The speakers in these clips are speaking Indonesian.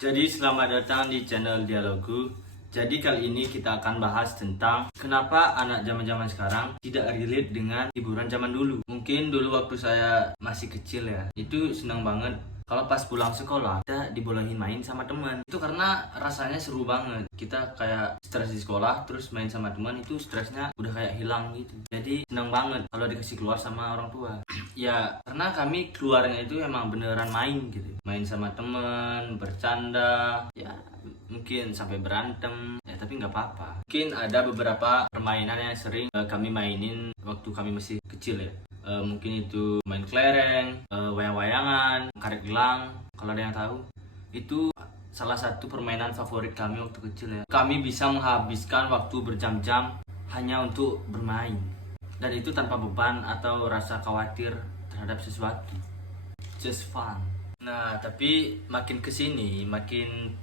Jadi selamat datang di channel Dialogu. Jadi kali ini kita akan bahas tentang kenapa anak zaman-zaman sekarang tidak relate dengan hiburan zaman dulu. Mungkin dulu waktu saya masih kecil ya, itu senang banget kalau pas pulang sekolah kita dibolehin main sama teman. Itu karena rasanya seru banget. Kita kayak stres di sekolah terus main sama teman, itu stresnya udah kayak hilang gitu. Jadi senang banget kalau dikasih keluar sama orang tua. Ya karena kami keluarnya itu emang beneran main gitu, main sama temen, bercanda, ya mungkin sampai berantem ya, tapi nggak apa-apa. Mungkin ada beberapa permainan yang sering kami mainin waktu kami masih kecil ya. Mungkin itu main kelereng, wayang-wayangan, karet gelang. Kalau ada yang tahu, itu salah satu permainan favorit kami waktu kecil ya. Kami bisa menghabiskan waktu berjam-jam hanya untuk bermain, dan itu tanpa beban atau rasa khawatir terhadap sesuatu. Just fun. Nah, tapi makin kesini, makin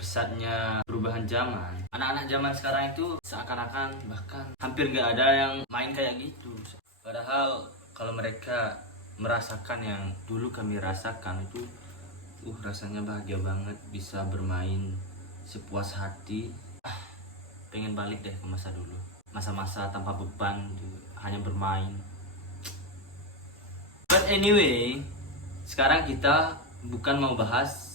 pesatnya perubahan zaman. Anak-anak zaman sekarang itu seakan-akan bahkan hampir nggak ada yang main kayak gitu. Padahal kalau mereka merasakan yang dulu kami rasakan itu, rasanya bahagia banget bisa bermain sepuas hati. Pengen balik deh ke masa dulu. Masa-masa tanpa beban, hanya bermain. But anyway, sekarang kita bukan mau bahas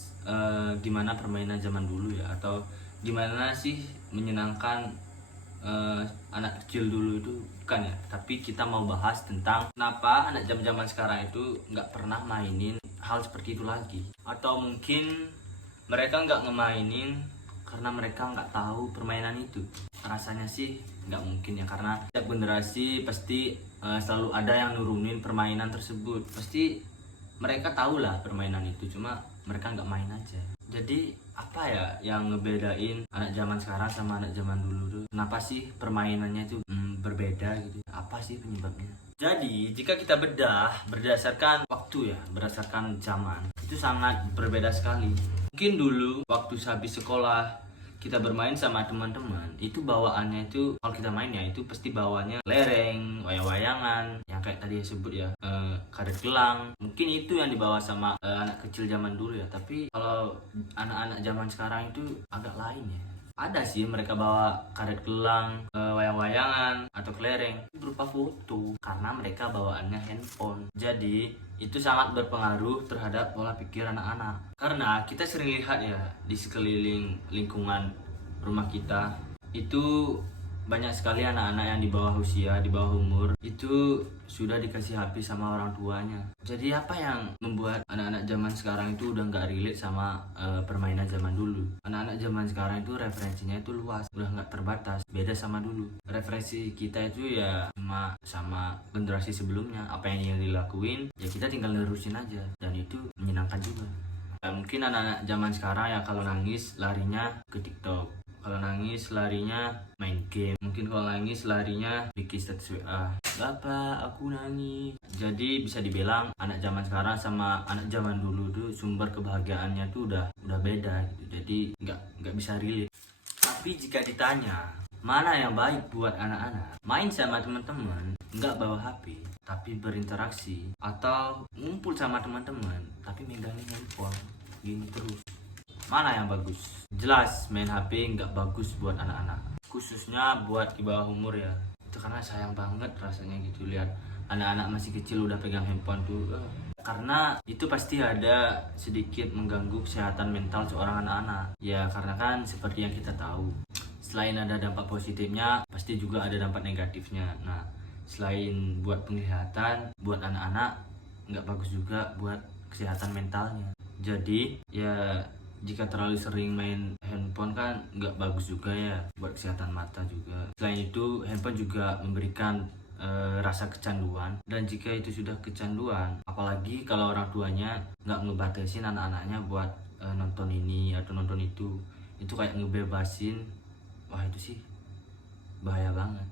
gimana permainan zaman dulu ya, atau gimana sih menyenangkan anak kecil dulu itu, bukan ya. Tapi kita mau bahas tentang kenapa anak zaman sekarang itu nggak pernah mainin hal seperti itu lagi, atau mungkin mereka nggak ngemainin karena mereka nggak tahu permainan itu. Rasanya sih nggak mungkin ya, karena setiap generasi pasti selalu ada yang nurunin permainan tersebut. Pasti mereka tahu lah permainan itu, cuma mereka nggak main aja. Jadi apa ya yang ngebedain anak zaman sekarang sama anak zaman dulu tuh? Kenapa sih permainannya itu berbeda gitu? Apa sih penyebabnya? Jadi jika kita bedah berdasarkan waktu ya, berdasarkan zaman, itu sangat berbeda sekali. Mungkin dulu waktu habis sekolah kita bermain sama teman-teman, itu bawaannya itu, kalau kita main ya itu pasti bawaannya lereng, wayang-wayangan, yang kayak tadi sebut ya, karet gelang. Mungkin itu yang dibawa sama anak kecil zaman dulu ya. Tapi kalau anak-anak zaman sekarang itu agak lain ya. Ada sih mereka bawa karet gelang, wayang-wayangan atau kelereng berupa foto, karena mereka bawaannya handphone. Jadi itu sangat berpengaruh terhadap pola pikir anak-anak. Karena kita sering lihat ya di sekeliling lingkungan rumah kita, itu banyak sekali anak-anak yang di bawah usia, di bawah umur, itu sudah dikasih HP sama orang tuanya. Jadi apa yang membuat anak-anak zaman sekarang itu udah nggak relate sama permainan zaman dulu? Anak-anak zaman sekarang itu referensinya itu luas, udah nggak terbatas. Beda sama dulu. Referensi kita itu ya cuma sama generasi sebelumnya. Apa yang dilakuin ya kita tinggal nerusin aja, dan itu menyenangkan juga. Mungkin anak-anak zaman sekarang ya kalau nangis larinya ke TikTok, kalau nangis larinya main game, mungkin kalau nangis larinya bikin status WA, "Bapak, aku nangis." Jadi bisa dibilang anak zaman sekarang sama anak zaman dulu tuh sumber kebahagiaannya tuh udah beda gitu. Jadi nggak bisa relate. Tapi jika ditanya mana yang baik buat anak-anak, main sama teman-teman, nggak bawa HP tapi berinteraksi, atau ngumpul sama teman-teman tapi megangin handphone gini terus, mana yang bagus? Jelas main HP nggak bagus buat anak-anak, khususnya buat di bawah umur ya. Itu karena sayang banget rasanya gitu lihat anak-anak masih kecil udah pegang handphone tuh. Karena itu pasti ada sedikit mengganggu kesehatan mental seorang anak-anak. Ya karena kan seperti yang kita tahu, selain ada dampak positifnya, pasti juga ada dampak negatifnya. Nah, selain buat penglihatan, buat anak-anak nggak bagus juga buat kesehatan mentalnya. Jadi ya jika terlalu sering main handphone kan nggak bagus juga ya buat kesehatan mata juga. Selain itu handphone juga memberikan rasa kecanduan, dan jika itu sudah kecanduan, apalagi kalau orang tuanya nggak ngebatasin anak-anaknya buat nonton ini atau nonton itu kayak ngebebasin, wah itu sih bahaya banget.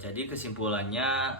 Jadi kesimpulannya